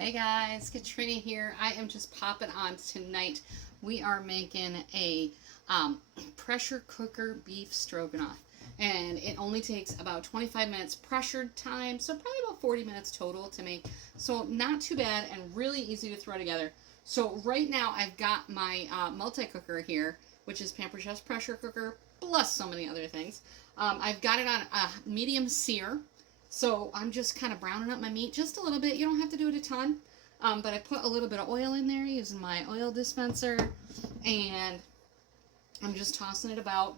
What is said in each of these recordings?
Hey guys, Katrina here. I am just popping on tonight. We are making a pressure cooker beef stroganoff. And it only takes about 25 minutes pressured time, so probably about 40 minutes total to make. So not too bad and really easy to throw together. So right now I've got my multi-cooker here, which is Pampered Chef's pressure cooker, plus so many other things. I've got it on a medium sear. So I'm just kind of browning up my meat just a little bit. You don't have to do it a ton. But I put a little bit of oil in there using my oil dispenser. And I'm just tossing it about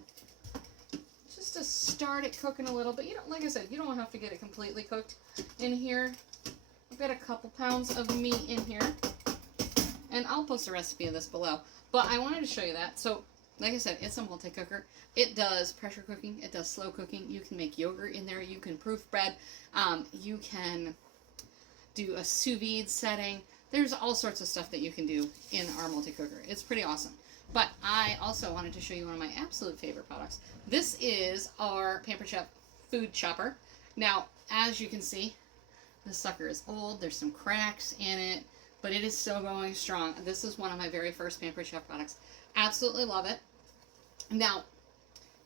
just to start it cooking a little bit. You know, like I said, you don't have to get it completely cooked in here. I've got a couple pounds of meat in here. And I'll post a recipe of this below. But I wanted to show you that. So like I said, it's a multi-cooker. It does pressure cooking. It does slow cooking. You can make yogurt in there. You can proof bread. You can do a sous vide setting. There's all sorts of stuff that you can do in our multi-cooker. It's pretty awesome. But I also wanted to show you one of my absolute favorite products. This is our Pampered Chef food chopper. Now, as you can see, this sucker is old. There's some cracks in it, but it is still going strong. This is one of my very first Pampered Chef products. Absolutely love it. Now,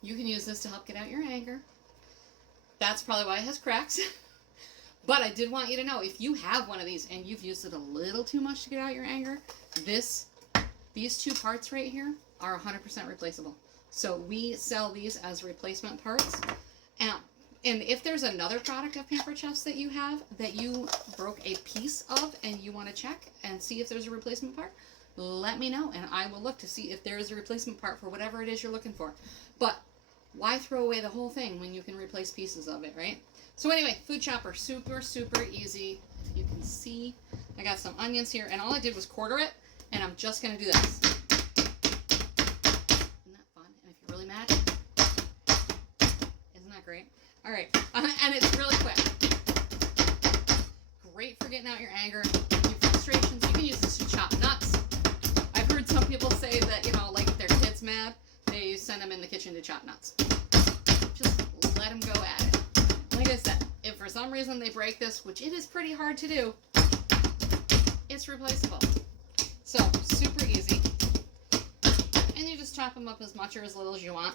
you can use this to help get out your anger. That's probably why it has cracks. But I did want you to know, if you have one of these and you've used it a little too much to get out your anger, these two parts right here are 100% replaceable. So we sell these as replacement parts. And if there's another product of Pampered Chef's that you have that you broke a piece of and you want to check and see if there's a replacement part, let me know and I will look to see if there is a replacement part for whatever it is you're looking for. But why throw away the whole thing when you can replace pieces of it, right? So anyway, food chopper, super, super easy. You can see I got some onions here, and all I did was quarter it, and I'm just going to do this. Isn't that fun? And if you're really mad, isn't that great? All right, and it's really quick. Great for getting out your anger, your frustrations. You can use this to chop nuts. I've heard some people say that, you know, like if their kid's mad, they send them in the kitchen to chop nuts. Just let them go at it. Like I said, if for some reason they break this, which it is pretty hard to do, it's replaceable. So, super easy. And you just chop them up as much or as little as you want.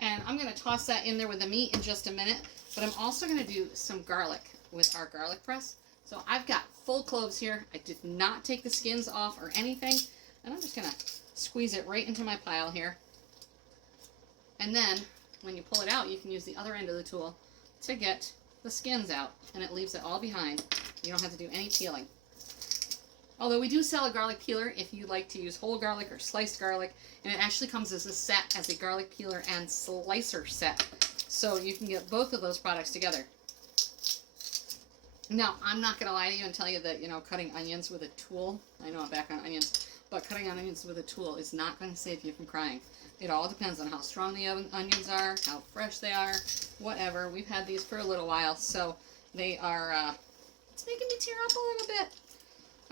And I'm going to toss that in there with the meat in just a minute. But I'm also going to do some garlic with our garlic press. So I've got full cloves here. I did not take the skins off or anything. And I'm just going to squeeze it right into my pile here. And then, when you pull it out, you can use the other end of the tool to get the skins out. And it leaves it all behind. You don't have to do any peeling. Although we do sell a garlic peeler if you like to use whole garlic or sliced garlic. And it actually comes as a set, as a garlic peeler and slicer set. So you can get both of those products together. Now, I'm not going to lie to you and tell you that, you know, cutting onions with a tool, I know I'm back on onions, but cutting onions with a tool is not going to save you from crying. It all depends on how strong the onions are, how fresh they are, whatever. We've had these for a little while, so they are, it's making me tear up a little bit.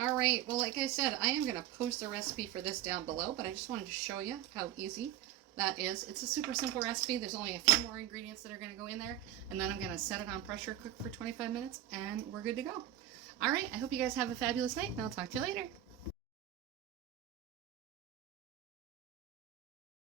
All right, well, like I said, I am going to post a recipe for this down below, but I just wanted to show you how easy that is. It's a super simple recipe. There's only a few more ingredients that are going to go in there, and then I'm going to set it on pressure cook for 25 minutes, and we're good to go. All right, I hope you guys have a fabulous night, and I'll talk to you later.